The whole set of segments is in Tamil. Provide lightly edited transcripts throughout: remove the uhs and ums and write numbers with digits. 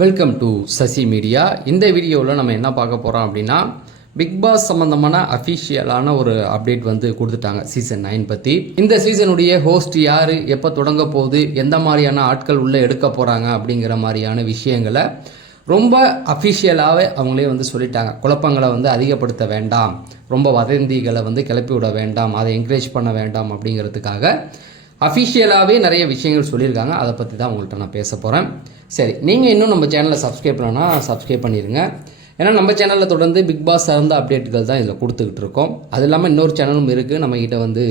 Welcome to Sasi media. இந்த வீடியோவில் நம்ம என்ன பார்க்க போகிறோம் அப்படின்னா, பிக் பாஸ் சம்மந்தமான அஃபிஷியலான ஒரு அப்டேட் வந்து கொடுத்துட்டாங்க சீசன் 9 பற்றி. இந்த சீசனுடைய ஹோஸ்ட் யார், எப்போ தொடங்க போகுது, எந்த மாதிரியான ஆட்கள் உள்ளே எடுக்க போகிறாங்க அப்படிங்கிற மாதிரியான விஷயங்களை ரொம்ப அஃபிஷியலாகவே அவங்களே வந்து சொல்லிட்டாங்க. குழப்பங்களை வந்து அதிகப்படுத்த வேண்டாம், ரொம்ப வதந்திகளை வந்து கிளப்பி விட வேண்டாம், அதை என்கரேஜ் பண்ண வேண்டாம் அப்படிங்கிறதுக்காக அஃபிஷியலாகவே நிறைய விஷயங்கள் சொல்லியிருக்காங்க. அதை பற்றி தான் உங்கள்கிட்ட நான் பேச போகிறேன். சரி, நீங்கள் இன்னும் நம்ம சேனலை சப்ஸ்கிரைப் பண்ணனா சப்ஸ்கிரைப் பண்ணிடுங்க. ஏன்னா நம்ம சேனலில் தொடர்ந்து பிக் பாஸ் சார்ந்த அப்டேட்டுகள் தான் இதில் கொடுத்துக்கிட்டு இருக்கோம். அது இல்லாமல் இன்னொரு சேனலும் இருக்குது நம்மக்கிட்ட வந்து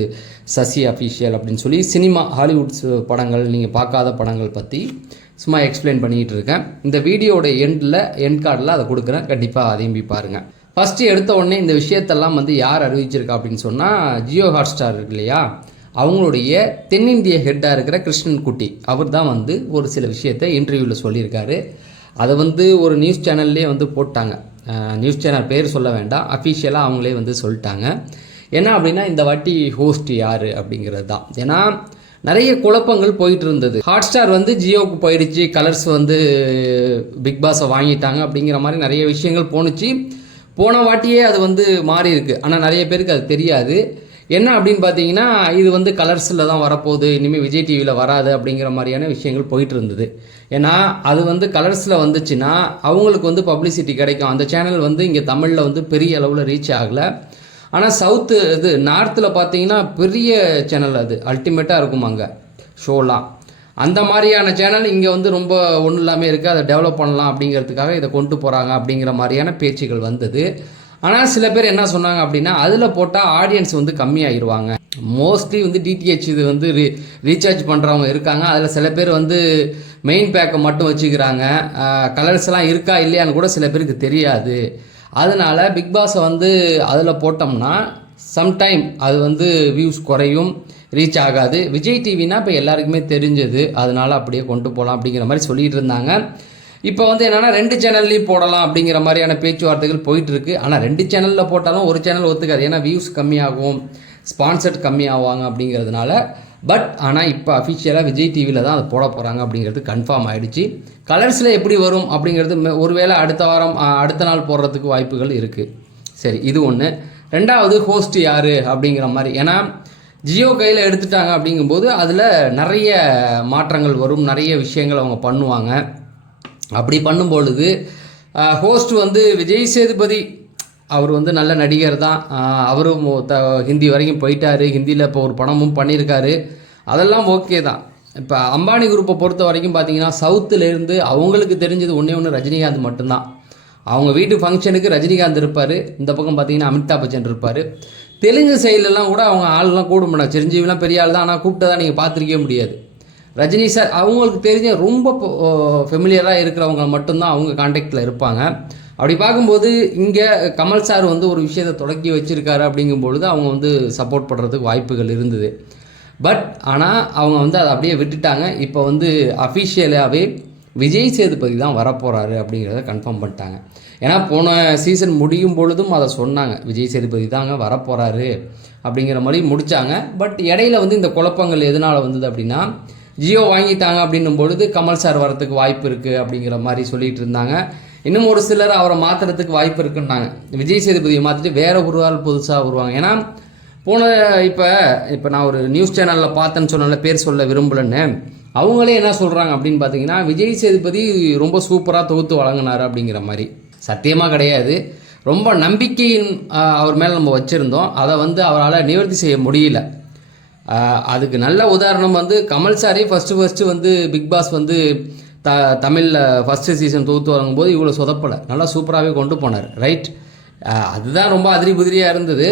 சசி அஃபிஷியல் அப்படின்னு சொல்லி சினிமா ஹாலிவுட்ஸ் படங்கள், நீங்கள் பார்க்காத படங்கள் பற்றி சும்மா எக்ஸ்பிளைன் பண்ணிக்கிட்டு இருக்கேன். இந்த வீடியோட எண்ட் கார்டில் அதை கொடுக்குறேன், கண்டிப்பாக அதையும் போய் பாருங்கள். ஃபஸ்ட்டு எடுத்த உடனே இந்த விஷயத்தெல்லாம் வந்து யார் அறிவிச்சிருக்கா அப்படின்னு சொன்னால், ஜியோ ஹாட்ஸ்டார் இருக்கு இல்லையா, அவங்களுடைய தென்னிந்திய ஹெட்டாக இருக்கிற கிருஷ்ணன் குட்டி அவர் தான் வந்து ஒரு சில விஷயத்தை இன்டர்வியூவில் சொல்லியிருக்காரு. அதை வந்து ஒரு நியூஸ் சேனல்லே வந்து போட்டாங்க. நியூஸ் சேனல் பேர் சொல்ல வேண்டாம், அஃபிஷியலாக அவங்களே வந்து சொல்லிட்டாங்க. என்ன அப்படின்னா, இந்த வாட்டி ஹோஸ்ட் யார் அப்படிங்கிறது தான். ஏன்னா நிறைய குழப்பங்கள் போயிட்டு இருந்தது. ஹாட்ஸ்டார் வந்து ஜியோவுக்கு போயிடுச்சு, கலர்ஸ் வந்து பிக் பாஸை வாங்கிட்டாங்க அப்படிங்கிற மாதிரி நிறைய விஷயங்கள் போணுச்சு. போன வாட்டியே அது வந்து மாறி இருக்குது. ஆனால் நிறைய பேருக்கு அது தெரியாது. என்ன அப்படின்னு பார்த்தீங்கன்னா, இது வந்து கலர்ஸில் தான் வரப்போகுது, இனிமேல் விஜய் டிவியில் வராது அப்படிங்கிற மாதிரியான விஷயங்கள் போயிட்டு இருந்தது. ஏன்னா அது வந்து கலர்ஸில் வந்துச்சுன்னா அவங்களுக்கு வந்து பப்ளிசிட்டி கிடைக்கும். அந்த சேனல் வந்து இங்கே தமிழில் வந்து பெரிய அளவில் ரீச் ஆகலை. ஆனால் சவுத்து இது நார்த்தில் பார்த்தீங்கன்னா பெரிய சேனல், அது அல்டிமேட்டாக இருக்கும் அங்கே ஷோலாம். அந்த மாதிரியான சேனல் இங்கே வந்து ரொம்ப ஒன்றும் இல்லாமல் இருக்குது. அதை டெவலப் பண்ணலாம் அப்படிங்கிறதுக்காக இதை கொண்டு போகிறாங்க அப்படிங்கிற மாதிரியான பேச்சுகள் வந்தது. ஆனால் சில பேர் என்ன சொன்னாங்க அப்படின்னா, அதில் போட்டால் ஆடியன்ஸ் வந்து கம்மியாகிடுவாங்க. மோஸ்ட்லி வந்து டிடிஹெச் இது வந்து ரீசார்ஜ் பண்ணுறவங்க இருக்காங்க. அதில் சில பேர் வந்து மெயின் பேக்கை மட்டும் வச்சுக்கிறாங்க. கலர்ஸ்லாம் இருக்கா இல்லையான்னு கூட சில பேருக்கு தெரியாது. அதனால் பிக் பாஸை வந்து அதில் போட்டோம்னா சம்டைம் அது வந்து வியூஸ் குறையும், ரீச் ஆகாது. விஜய் டிவினா இப்போ எல்லாருக்குமே தெரிஞ்சது, அதனால் அப்படியே கொண்டு போகலாம் அப்படிங்கிற மாதிரி சொல்லிகிட்டு இருந்தாங்க. இப்போ வந்து என்னென்னா 2 சேனல்லையும் போடலாம் அப்படிங்கிற மாதிரியான பேச்சுவார்த்தைகள் போயிட்டுருக்கு. ஆனால் 2 சேனலில் போட்டாலும் ஒரு சேனல் ஒத்துக்காது. ஏன்னா வியூஸ் கம்மியாகும், ஸ்பான்சர்ட் கம்மியாகுவாங்க அப்படிங்கிறதுனால. ஆனால் இப்போ அஃபிஷியலாக விஜய் டிவியில் தான் அதை போட போகிறாங்க அப்படிங்கிறது கன்ஃபார்ம் ஆகிடுச்சு. கலர்ஸில் எப்படி வரும் அப்படிங்கிறது ஒருவேளை அடுத்த வாரம் அடுத்த நாள் போடுறதுக்கு வாய்ப்புகள் இருக்குது. சரி, இது ஒன்று. ரெண்டாவது, ஹோஸ்ட் யார் அப்படிங்கிற மாதிரி. ஏன்னா ஜியோ கையில் எடுத்துட்டாங்க அப்படிங்கும்போது அதில் நிறைய மாற்றங்கள் வரும், நிறைய விஷயங்கள் அவங்க பண்ணுவாங்க. அப்படி பண்ணும்பொழுது ஹோஸ்ட் வந்து விஜய் சேதுபதி அவர் வந்து நல்ல நடிகர் தான். அவரும் ஹிந்தி வரைக்கும் போயிட்டார், ஹிந்தியில் இப்போ ஒரு படமும் பண்ணியிருக்காரு, அதெல்லாம் ஓகே தான். இப்போ அம்பானி குரூப்பை பொறுத்த வரைக்கும் பார்த்தீங்கன்னா சவுத்துலேருந்து அவங்களுக்கு தெரிஞ்சது ஒன்று ரஜினிகாந்த் மட்டும்தான். அவங்க வீட்டு ஃபங்க்ஷனுக்கு ரஜினிகாந்த் இருப்பார், இந்த பக்கம் பார்த்தீங்கன்னா அமிதாப் பச்சன் இருப்பார். தெலுங்கு சைட்லலாம் கூட அவங்க ஆள்லாம் கூட மாட்டாங்க. சிரஞ்சீவிலாம் பெரிய ஆள் தான், ஆனால் கூப்பிட்டதான் நீங்கள் பார்த்துருக்கவே முடியாது. ரஜினி சார் அவங்களுக்கு தெரிஞ்ச ரொம்ப ஃபெமிலியராக இருக்கிறவங்க மட்டும்தான் அவங்க கான்டாக்டில் இருப்பாங்க. அப்படி பார்க்கும்போது இங்கே கமல் சார் வந்து ஒரு விஷயத்தை தொடக்கி வச்சுருக்காரு அப்படிங்கும்பொழுது அவங்க வந்து சப்போர்ட் பண்ணுறதுக்கு வாய்ப்புகள் இருந்தது. ஆனால் அவங்க வந்து அதை அப்படியே விட்டுட்டாங்க. இப்போ வந்து அஃபிஷியலாகவே விஜய் சேதுபதி தான் வரப்போகிறாரு அப்படிங்கிறத கன்ஃபார்ம் பண்ணிட்டாங்க. ஏன்னா போன சீசன் முடியும் பொழுதும் அதை சொன்னாங்க, விஜய் சேதுபதி தாங்க வரப்போகிறாரு அப்படிங்கிற மாதிரி முடித்தாங்க. இடையில வந்து இந்த குழப்பங்கள் எதனால் வந்தது அப்படின்னா, ஜியோ வாங்கிட்டாங்க அப்படின்னும் பொழுது கமல் சார் வரத்துக்கு வாய்ப்பு இருக்குது அப்படிங்கிற மாதிரி சொல்லிகிட்டு இருந்தாங்க. இன்னும் ஒரு சிலர் அவரை மாற்றுறதுக்கு வாய்ப்பு இருக்குன்னாங்க. விஜய் சேதுபதியை மாற்றிட்டு வேறு ஒரு ஆள் புதுசாக வருவாங்க. ஏன்னா இப்போ நான் ஒரு நியூஸ் சேனலில் பார்த்தேன்னு சொன்னால பேர் சொல்ல விரும்பலன்னு, அவங்களே என்ன சொல்கிறாங்க அப்படின்னு பார்த்தீங்கன்னா, விஜய் சேதுபதி ரொம்ப சூப்பராக தொகுத்து வழங்கினார் அப்படிங்கிற மாதிரி. சத்தியமாக கிடையாது. ரொம்ப நம்பிக்கையின் அவர் மேலே நம்ம வச்சுருந்தோம், அதை வந்து அவரால் நிவர்த்தி செய்ய முடியல. அதுக்கு நல்ல உதாரணம் வந்து கமல் சாரே ஃபஸ்ட்டு வந்து பிக் பாஸ் வந்து தமிழில் ஃபஸ்ட்டு சீசன் தொகுத்து வழங்கும்போது இவ்வளோ சொதப்பலை, நல்லா சூப்பராகவே கொண்டு போனார். ரைட், அதுதான் ரொம்ப அதிரி புதிரியாக இருந்தது.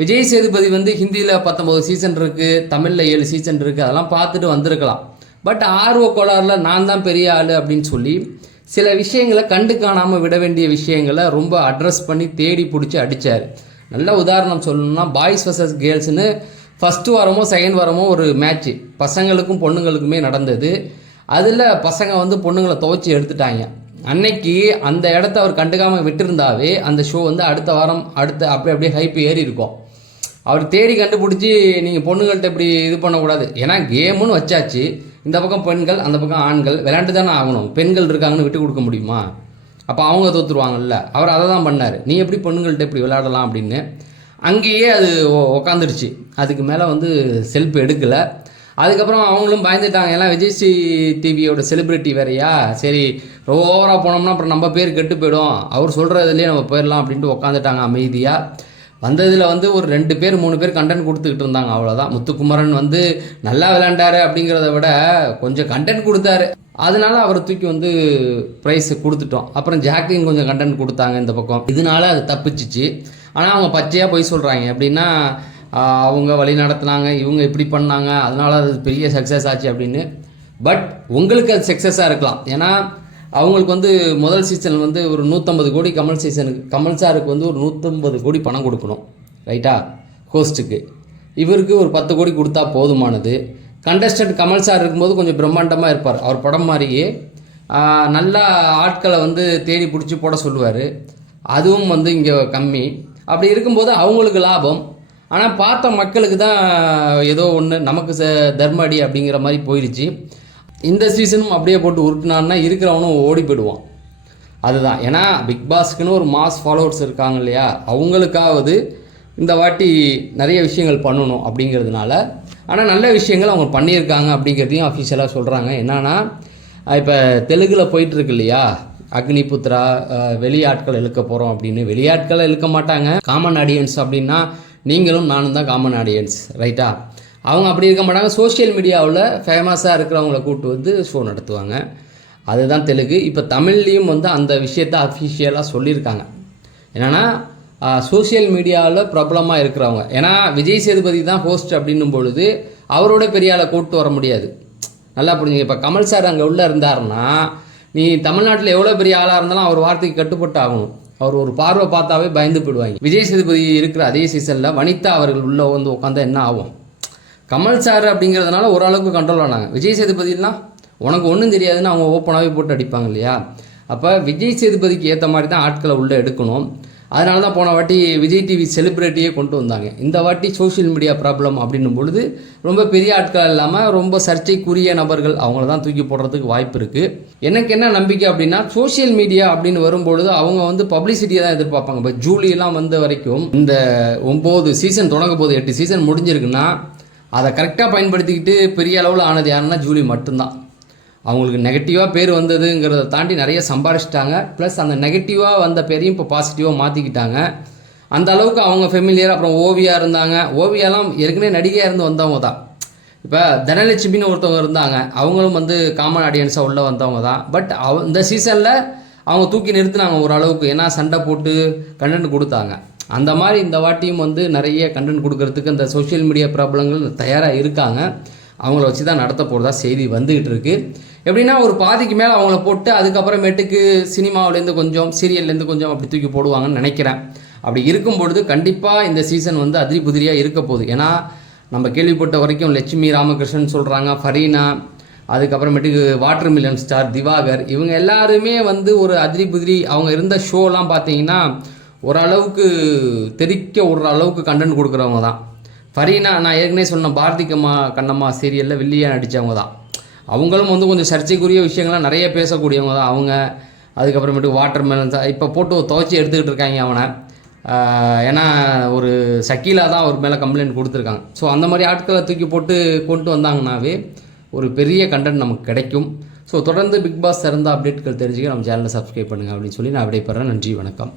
விஜய் சேதுபதி வந்து ஹிந்தியில் 19 சீசன் இருக்குது, தமிழில் 7 சீசன் இருக்குது, அதெல்லாம் பார்த்துட்டு வந்திருக்கலாம். ஆர்வ கோளாறில் நான் தான் பெரிய ஆள் அப்படின்னு சொல்லி சில விஷயங்களை கண்டு காணாமல் விட வேண்டிய விஷயங்களை ரொம்ப அட்ரஸ் பண்ணி தேடி பிடிச்சி அடித்தார். நல்ல உதாரணம் சொல்லணும்னா, பாய்ஸ் வர்சஸ் கேர்ள்ஸ்னு ஃபஸ்ட்டு வாரமோ செகண்ட் வாரமோ ஒரு மேட்ச்சு பசங்களுக்கும் பொண்ணுங்களுக்குமே நடந்தது. அதில் பசங்க வந்து பொண்ணுங்களை துவைச்சி எடுத்துட்டாங்க. அன்னைக்கு அந்த இடத்த அவர் கண்டுக்காமல் விட்டுருந்தாவே அந்த ஷோ வந்து அடுத்த வாரம் அப்படியே ஹைப் ஏறி இருக்கும். அவர் தேடி கண்டுபிடிச்சி நீங்கள் பொண்ணுங்கள்ட்ட இப்படி இது பண்ணக்கூடாது. ஏன்னா கேமுன்னு வச்சாச்சு, இந்த பக்கம் பெண்கள், அந்த பக்கம் ஆண்கள் விளையாண்டு தானே ஆகணும். பெண்கள் இருக்காங்கன்னு விட்டு கொடுக்க முடியுமா? அப்போ அவங்க தோற்றுருவாங்கல்ல. அவர் அதை தான் பண்ணார். நீ எப்படி பெண்கள்கிட்ட இப்படி விளையாடலாம் அப்படின்னு. அங்கேயே அது உக்காந்துருச்சு. அதுக்கு மேலே வந்து செல்ஃப் எடுக்கலை. அதுக்கப்புறம் அவங்களும் பயந்துட்டாங்க. எல்லாம் விஜய் டிவியோட செலிப்ரிட்டி வேறையா, சரி ஓவராக போனோம்னா அப்புறம் நம்ம பேர் கெட்டு போயிடும், அவர் சொல்கிறதுலேயே நம்ம போயிடலாம் அப்படின்ட்டு உக்காந்துட்டாங்க அமைதியாக. வந்ததில் வந்து ஒரு 2 பேர் 3 பேர் கண்டென்ட் கொடுத்துக்கிட்டு இருந்தாங்க, அவ்வளோதான். முத்துக்குமரன் வந்து நல்லா விளையாண்டாரு அப்படிங்கிறத விட கொஞ்சம் கண்டென்ட் கொடுத்தாரு, அதனால அவரை தூக்கி வந்து ப்ரைஸ் கொடுத்துட்டோம். அப்புறம் ஜாக்லின் கொஞ்சம் கண்டென்ட் கொடுத்தாங்க இந்த பக்கம், இதனால அது தப்பிச்சிச்சு. ஆனால் அவங்க பச்சையாக போய் சொல்கிறாங்க எப்படின்னா, அவங்க வழி நடத்துனாங்க, இவங்க இப்படி பண்ணாங்க, அதனால அது பெரிய சக்ஸஸ் ஆச்சு அப்படின்னு. பட் உங்களுக்கு அது சக்ஸஸாக இருக்கலாம். ஏன்னா அவங்களுக்கு வந்து முதல் சீசன் வந்து ஒரு 150 கோடி, கமல் சாருக்கு வந்து ஒரு 150 கோடி பணம் கொடுக்கணும், ரைட்டா, ஹோஸ்ட்டுக்கு. இவருக்கு ஒரு 10 கோடி கொடுத்தா போதுமானது. கண்டஸ்டன்ட் கமல் சார் இருக்கும்போது கொஞ்சம் பிரம்மாண்டமாக இருப்பார். அவர் படம் மாதிரியே நல்லா ஆட்களை வந்து தேடி பிடிச்சி போட சொல்லுவார். அதுவும் வந்து இங்கே கம்மி. அப்படி இருக்கும்போது அவங்களுக்கு லாபம். ஆனால் பார்த்த மக்களுக்கு தான் ஏதோ ஒன்று நமக்கு தர்ம அடி அப்படிங்கிற மாதிரி போயிடுச்சு. இந்த சீசனும் அப்படியே போட்டு உருட்டினான்னா இருக்கிறவனும் ஓடி போயிடுவான். அதுதான். ஏன்னா பிக் பாஸ்க்குன்னு ஒரு மாஸ் ஃபாலோவர்ஸ் இருக்காங்க இல்லையா, அவங்களுக்காவது இந்த வாட்டி நிறைய விஷயங்கள் பண்ணணும் அப்படிங்கிறதுனால. ஆனால் நல்ல விஷயங்கள் அவங்க பண்ணியிருக்காங்க அப்படிங்கிறதையும் அஃபிஷியலாக சொல்கிறாங்க. என்னன்னா, இப்போ தெலுங்கில் போயிட்டுருக்கு இல்லையா, அக்னிபுத்ரா, வெளியாட்கள் இழுக்க போகிறோம் அப்படின்னு. வெளியாட்களை இழுக்க மாட்டாங்க, காமன் ஆடியன்ஸ் அப்படின்னா நீங்களும் நானும் தான் காமன் ஆடியன்ஸ், ரைட்டா. அவங்க அப்படி இருக்க மாட்டாங்க. சோஷியல் மீடியாவில் ஃபேமஸாக இருக்கிறவங்கள கூப்பிட்டு வந்து ஷோ நடத்துவாங்க. அதுதான் தெலுங்கு. இப்போ தமிழ்லேயும் வந்து அந்த விஷயத்தை அஃபிஷியலாக சொல்லியிருக்காங்க. என்னென்னா, சோஷியல் மீடியாவில் பிரபலமாக இருக்கிறவங்க, ஏன்னா விஜய் சேதுபதி தான் ஹோஸ்ட் அப்படின்னும் பொழுது அவரோட பெரிய ஆளை கூப்பிட்டு வர முடியாது. நல்லா புரிஞ்சுங்க. இப்போ கமல் சார் அங்கே உள்ளே இருந்தாருன்னா, நீ தமிழ்நாட்டில் எவ்வளோ பெரிய ஆளாக இருந்தாலும் அவர் வார்த்தைக்கு கட்டுப்பட்டு ஆகணும். அவர் ஒரு பார்வை பார்த்தாவே பயந்து போயிடுவாங்க. விஜய் சேதுபதி இருக்கிற அதே சீசனில் வனிதா அவர்கள் உள்ளே வந்து உட்காந்தா என்ன ஆகும்? கமல் சார் அப்படிங்கிறதுனால ஓரளவுக்கு கண்ட்ரோல் ஆனாங்க. விஜய் சேதுபதிலாம் உனக்கு ஒன்றும் தெரியாதுன்னு அவங்க ஓப்பனாகவே போட்டு அடிப்பாங்க இல்லையா. அப்போ விஜய் சேதுபதிக்கு ஏற்ற மாதிரி தான் ஆட்களை உள்ளே எடுக்கணும். அதனால தான் போன வாட்டி விஜய் டிவி செலிப்ரிட்டியே கொண்டு வந்தாங்க. இந்த வாட்டி சோஷியல் மீடியா ப்ராப்ளம் அப்படின்னும் பொழுது ரொம்ப பெரிய ஆட்கள் இல்லாமல் ரொம்ப சர்ச்சைக்குரிய நபர்கள் அவங்கள தான் தூக்கி போடுறதுக்கு வாய்ப்பு இருக்குது. எனக்கு என்ன நம்பிக்கை அப்படின்னா, சோஷியல் மீடியா அப்படின்னு வரும்பொழுது அவங்க வந்து பப்ளிசிட்டியை தான் எதிர்பார்ப்பாங்க. இப்போ ஜூலியெல்லாம் வந்த வரைக்கும் இந்த 9 சீசன் தொடங்க போது, 8 சீசன் முடிஞ்சிருக்குன்னா அதை கரெக்டாக பயன்படுத்திக்கிட்டு பெரிய அளவில் ஆனது யாருன்னா ஜூலி மட்டும்தான். அவங்களுக்கு நெகட்டிவாக பேர் வந்ததுங்கிறத தாண்டி நிறைய சம்பாரிச்சிட்டாங்க. ப்ளஸ் அந்த நெகட்டிவாக வந்த பேரையும் இப்போ பாசிட்டிவாக மாற்றிக்கிட்டாங்க. அந்த அளவுக்கு அவங்க ஃபெமிலியர். அப்புறம் ஓவியா இருந்தாங்க. ஓவியாலாம் ஏற்கனவே நடிகையாக இருந்து வந்தவங்க தான். இப்போ தனலட்சுமின்னு ஒருத்தவங்க இருந்தாங்க, அவங்களும் வந்து காமன் ஆடியன்ஸாக உள்ளே வந்தவங்க தான். பட் இந்த சீசனில் அவங்க தூக்கி நிறுத்தினாங்க ஓரளவுக்கு. ஏன்னா சண்டை போட்டு கண்டென்ட் கொடுத்தாங்க. அந்த மாதிரி இந்த வாட்டியும் வந்து நிறைய கண்டென்ட் கொடுக்கறதுக்கு இந்த சோஷியல் மீடியா ப்ராப்ளங்கள் தயாராக இருக்காங்க. அவங்கள வச்சு தான் நடத்த போகிறதா செய்தி வந்துக்கிட்டு இருக்குது. எப்படின்னா, ஒரு பாதிக்கு மேலே அவங்கள போட்டு அதுக்கப்புறமேட்டுக்கு சினிமாவிலேருந்து கொஞ்சம், சீரியல்லேருந்து கொஞ்சம் அப்படி தூக்கி போடுவாங்கன்னு நினைக்கிறேன். அப்படி இருக்கும் பொழுது கண்டிப்பாக இந்த சீசன் வந்து அதிரி புதிரியாக இருக்க போகுது. ஏன்னா நம்ம கேள்விப்பட்ட வரைக்கும் லட்சுமி ராமகிருஷ்ணன் சொல்கிறாங்க, ஃபரீனா, அதுக்கப்புறமேட்டுக்கு வாட்டர் மிலன் ஸ்டார் திவாகர், இவங்க எல்லாருமே வந்து ஒரு அதிரி புதிரி. அவங்க இருந்த ஷோலாம் பார்த்தீங்கன்னா ஓரளவுக்கு தெரிக்க விடுற அளவுக்கு கண்டென்ட் கொடுக்குறவங்க தான். ஃபரீனா நான் ஏற்கனவே சொன்ன பாரதி கண்ணம்மா சீரியலில் வில்லியாக நடித்தவங்க தான். அவங்களும் வந்து கொஞ்சம் சர்ச்சைக்குரிய விஷயங்கள்லாம் நிறைய பேசக்கூடியவங்க தான் அவங்க. அதுக்கப்புறமேட்டு வாட்டர் மெலன் இப்போ போட்டு துவைச்சி எடுத்துக்கிட்டு இருக்காங்க அவனை. ஏன்னா ஒரு ஷக்கீலா தான் அவர் மேலே கம்ப்ளைண்ட் கொடுத்துருக்காங்க. ஸோ அந்த மாதிரி ஆட்களை தூக்கி போட்டு கொண்டு வந்தாங்கன்னாவே ஒரு பெரிய கண்டென்ட் நமக்கு கிடைக்கும். ஸோ தொடர்ந்து பிக் பாஸ் சிறந்த அப்டேட்கள் தெரிஞ்சுக்க நம்ம சேனலை சப்ஸ்கிரைப் பண்ணுங்கள் அப்படின்னு சொல்லி நான் விடைபெறேன். நன்றி, வணக்கம்.